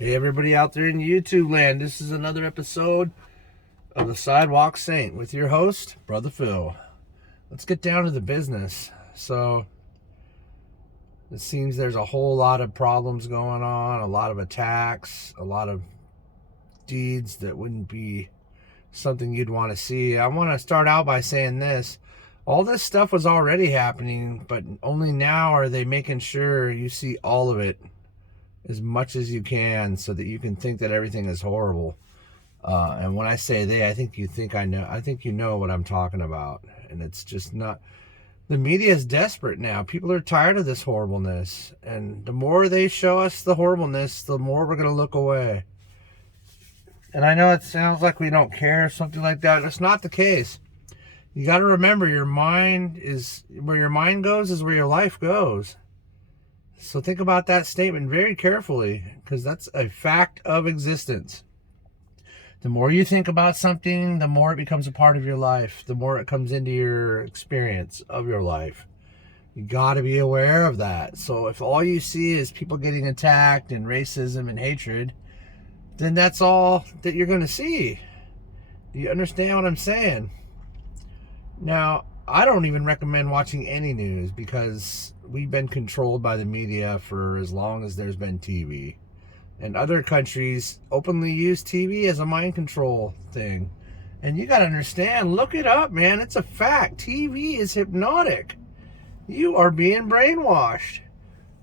Hey, everybody out there in YouTube land. This is another episode of the Sidewalk Saint with your host, Brother Phil. Let's get down to the business. So, it seems there's a whole lot of problems going on, a lot of attacks, a lot of deeds that wouldn't be something you'd want to see. I want to start out by saying this. All this stuff was already happening, but only now are they making sure you see all of it as much as you can so that you can think that everything is horrible. And when I say they, I think I know. I think you know what I'm talking about. And it's just not. The media is desperate now. People are tired of this horribleness. And the more they show us the horribleness, the more we're going to look away. And I know it sounds like we don't care or something like that. It's not the case. You got to remember, your mind is where your mind goes is where your life goes. So think about that statement very carefully, because that's a fact of existence. The more you think about something, the more it becomes a part of your life, the more it comes into your experience of your life. You got to be aware of that. So if all you see is people getting attacked and racism and hatred, then that's all that you're going to see. Do you understand what I'm saying? Now, I don't even recommend watching any news because we've been controlled by the media for as long as there's been TV. And other countries openly use TV as a mind control thing. And you got to understand, look it up, man. It's a fact. TV is hypnotic. You are being brainwashed.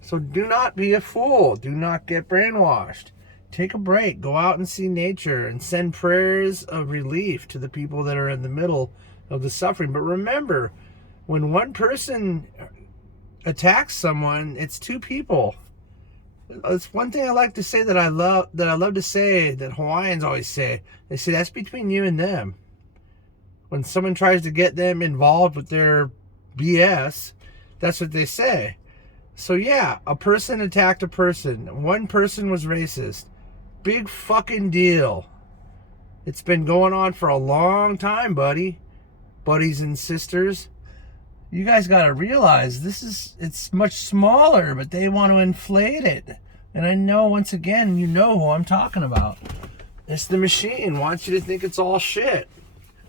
So do not be a fool. Do not get brainwashed. Take a break. Go out and see nature and send prayers of relief to the people that are in the middle of the suffering. But remember, when one person attacks someone, it's two people. It's one thing I like to say that I love to say, that Hawaiians always say. They say that's between you and them. When someone tries to get them involved with their BS, that's what they say. So yeah, a person attacked a person. One person was racist. Big fucking deal. It's been going on for a long time, buddies and sisters. You guys got to realize it's much smaller, but they want to inflate it. And I know, once again, you know who I'm talking about. It's the machine. Wants you to think it's all shit.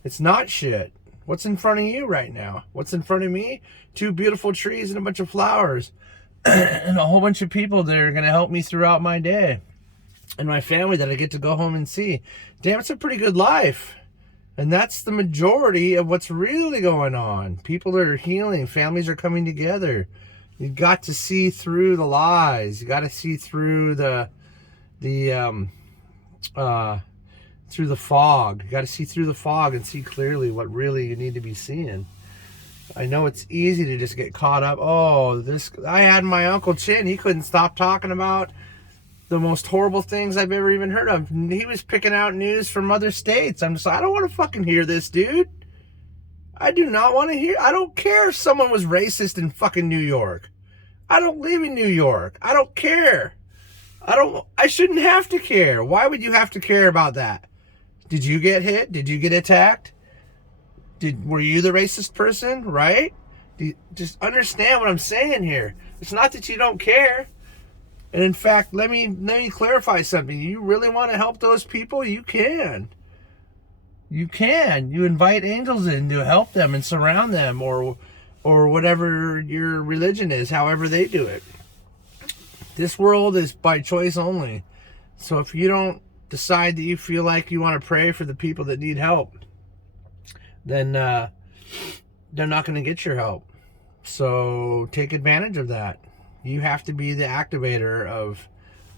It's not shit. What's in front of you right now? What's in front of me? 2 beautiful trees and a bunch of flowers. And a whole bunch of people that are going to help me throughout my day. And my family that I get to go home and see. Damn, it's a pretty good life. And that's the majority of what's really going on. People are healing. Families are coming together. You got to see through the lies. You got to see through the fog. You got to see through the fog and see clearly what really you need to be seeing. I know it's easy to just get caught up. I had my Uncle Chin. He couldn't stop talking about the most horrible things I've ever even heard of. He was picking out news from other states. I'm just like, I don't want to fucking hear this, dude. I do not want to hear. I don't care if someone was racist in fucking New York. I don't live in New York. I don't care. I shouldn't have to care. Why would you have to care about that? Did you get hit? Did you get attacked? Were you the racist person, right? Just understand what I'm saying here. It's not that you don't care. And in fact, let me clarify something. You really want to help those people? You can. You can. You invite angels in to help them and surround them, or whatever your religion is, however they do it. This world is by choice only. So if you don't decide that you feel like you want to pray for the people that need help, then they're not going to get your help. So take advantage of that. You have to be the activator of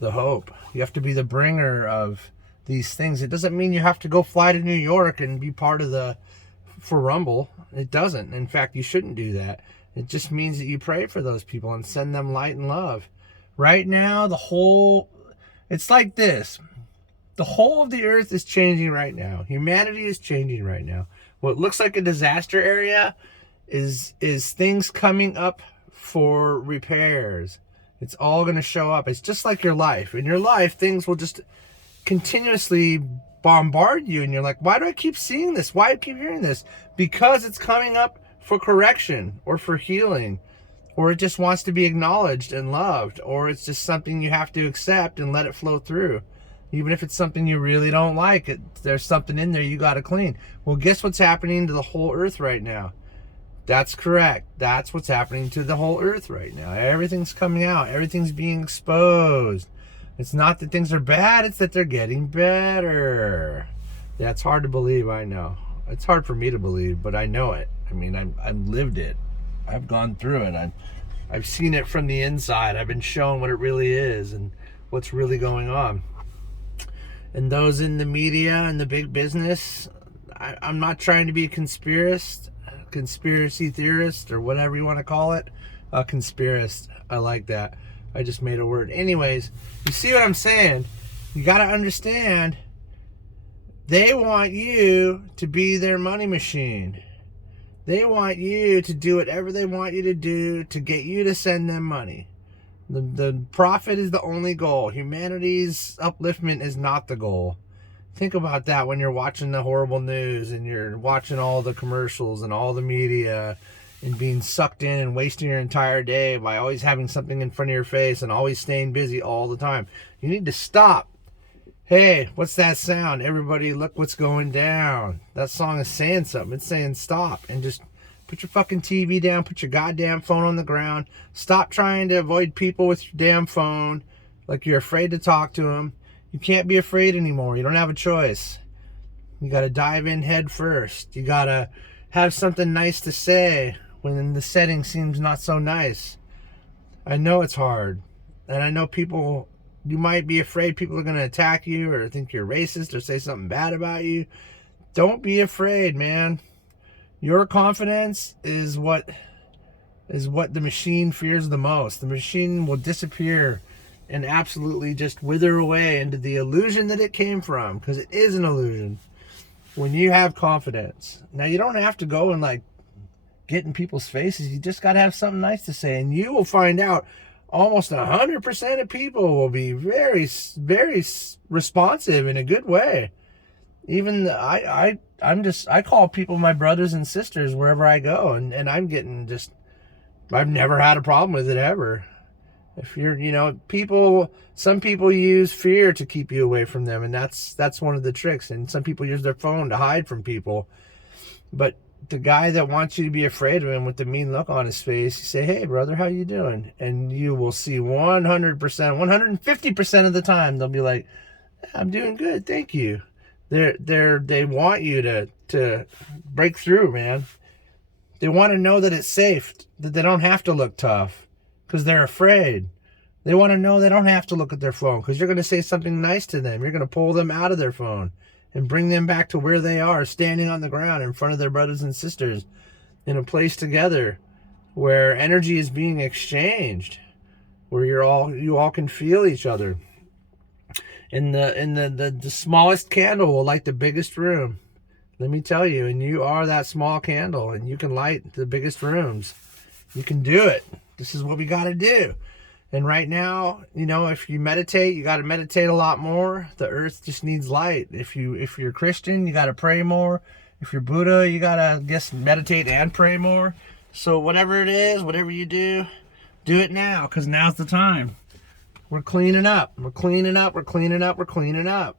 the hope. You have to be the bringer of these things. It doesn't mean you have to go fly to New York and be part of for Rumble. It doesn't. In fact, you shouldn't do that. It just means that you pray for those people and send them light and love. Right now, it's like this. The whole of the earth is changing right now. Humanity is changing right now. What looks like a disaster area is things coming up for repairs. It's all going to show up. It's just like your life. In your life, things will just continuously bombard you, and you're like, why do I keep seeing this? Why do I keep hearing this? Because it's coming up for correction or for healing or it just wants to be acknowledged and loved, or it's just something you have to accept and let it flow through. Even if it's something you really don't like, there's something in there you got to clean. Well, guess what's happening to the whole earth right now? That's correct. That's what's happening to the whole earth right now. Everything's coming out. Everything's being exposed. It's not that things are bad, it's that they're getting better. That's hard to believe, I know. It's hard for me to believe, but I know it. I mean, I've lived it. I've gone through it. I've seen it from the inside. I've been shown what it really is and what's really going on. And those in the media and the big business, I'm not trying to be a conspiracy theorist, or whatever you want to call it. A conspiracist. I like that. I just made a word. Anyways, you see what I'm saying? You got to understand, they want you to be their money machine. They want you to do whatever they want you to do to get you to send them money. The profit is the only goal. Humanity's upliftment is not the goal. Think about that when you're watching the horrible news and you're watching all the commercials and all the media and being sucked in and wasting your entire day by always having something in front of your face and always staying busy all the time. You need to stop. Hey, what's that sound? Everybody, look what's going down. That song is saying something. It's saying stop and just put your fucking TV down. Put your goddamn phone on the ground. Stop trying to avoid people with your damn phone like you're afraid to talk to them. You can't be afraid anymore. You don't have a choice. You got to dive in head first. You got to have something nice to say when the setting seems not so nice. I know it's hard. And I know people, you might be afraid people are going to attack you or think you're racist or say something bad about you. Don't be afraid, man. Your confidence is what the machine fears the most. The machine will disappear and absolutely just wither away into the illusion that it came from, because it is an illusion. When you have confidence, now you don't have to go and like get in people's faces. You just got to have something nice to say, and you will find out almost 100% of people will be very, very responsive in a good way. Even I call people my brothers and sisters wherever I go, and I'm getting just, I've never had a problem with it ever. If you're, some people use fear to keep you away from them, and that's one of the tricks. And some people use their phone to hide from people. But the guy that wants you to be afraid of him with the mean look on his face, you say, "Hey, brother, how you doing?" And you will see 100%, 150% of the time, they'll be like, "I'm doing good, thank you." They want you to break through, man. They want to know that it's safe, that they don't have to look tough, because they're afraid. They want to know they don't have to look at their phone, because you're going to say something nice to them. You're going to pull them out of their phone and bring them back to where they are, standing on the ground in front of their brothers and sisters in a place together where energy is being exchanged, where you all can feel each other. And the smallest candle will light the biggest room. Let me tell you, and you are that small candle, and you can light the biggest rooms. You can do it. This is what we got to do. And right now, if you meditate, you got to meditate a lot more. The earth just needs light. If you're Christian, you got to pray more. If you're Buddha, you got to, meditate and pray more. So whatever it is, whatever you do it now, because now's the time. We're cleaning up. We're cleaning up. We're cleaning up. We're cleaning up.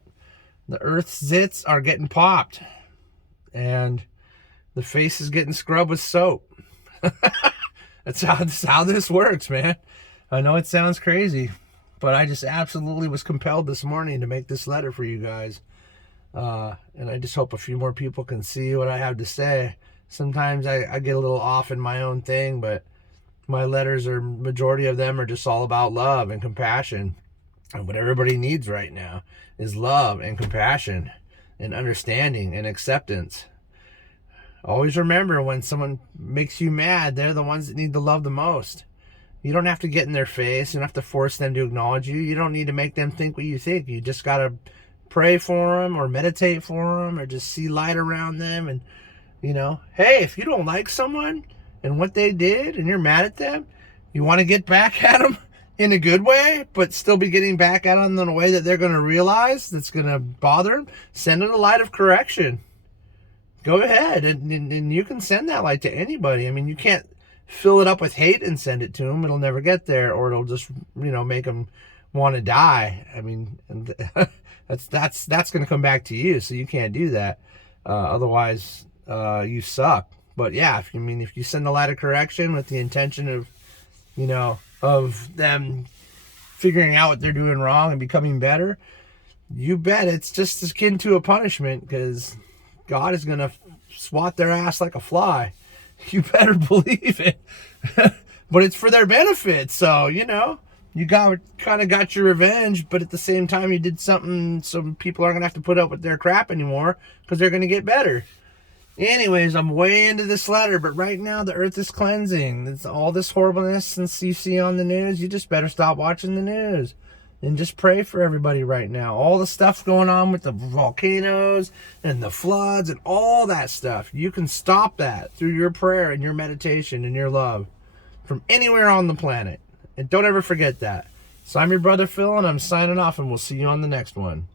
The earth's zits are getting popped. And the face is getting scrubbed with soap. That's how this works, man. I know it sounds crazy, but I just absolutely was compelled this morning to make this letter for you guys. And I just hope a few more people can see what I have to say. Sometimes I get a little off in my own thing, but my letters, majority of them are just all about love and compassion. And what everybody needs right now is love and compassion and understanding and acceptance. Always remember, when someone makes you mad, they're the ones that need the love the most. You don't have to get in their face. You don't have to force them to acknowledge you. You don't need to make them think what you think. You just got to pray for them or meditate for them or just see light around them. And, hey, if you don't like someone and what they did and you're mad at them, you want to get back at them in a good way, but still be getting back at them in a way that they're going to realize that's going to bother them, send them a light of correction. Go ahead, and you can send that light to anybody. I mean, you can't fill it up with hate and send it to them, it'll never get there, or it'll just, make them want to die. I mean, that's going to come back to you, so you can't do that. Otherwise, you suck. But yeah, if you send a lot of correction with the intention of, of them figuring out what they're doing wrong and becoming better, you bet it's just akin to a punishment, because God is going to swat their ass like a fly. You better believe it. But it's for their benefit. So, you kind of got your revenge, but at the same time, you did something so people aren't going to have to put up with their crap anymore, because they're going to get better. Anyways, I'm way into this letter, but right now the earth is cleansing. It's all this horribleness and you see on the news. You just better stop watching the news and just pray for everybody right now. All the stuff going on with the volcanoes and the floods and all that stuff, you can stop that through your prayer and your meditation and your love from anywhere on the planet. And don't ever forget that. So I'm your brother Phil, and I'm signing off, and we'll see you on the next one.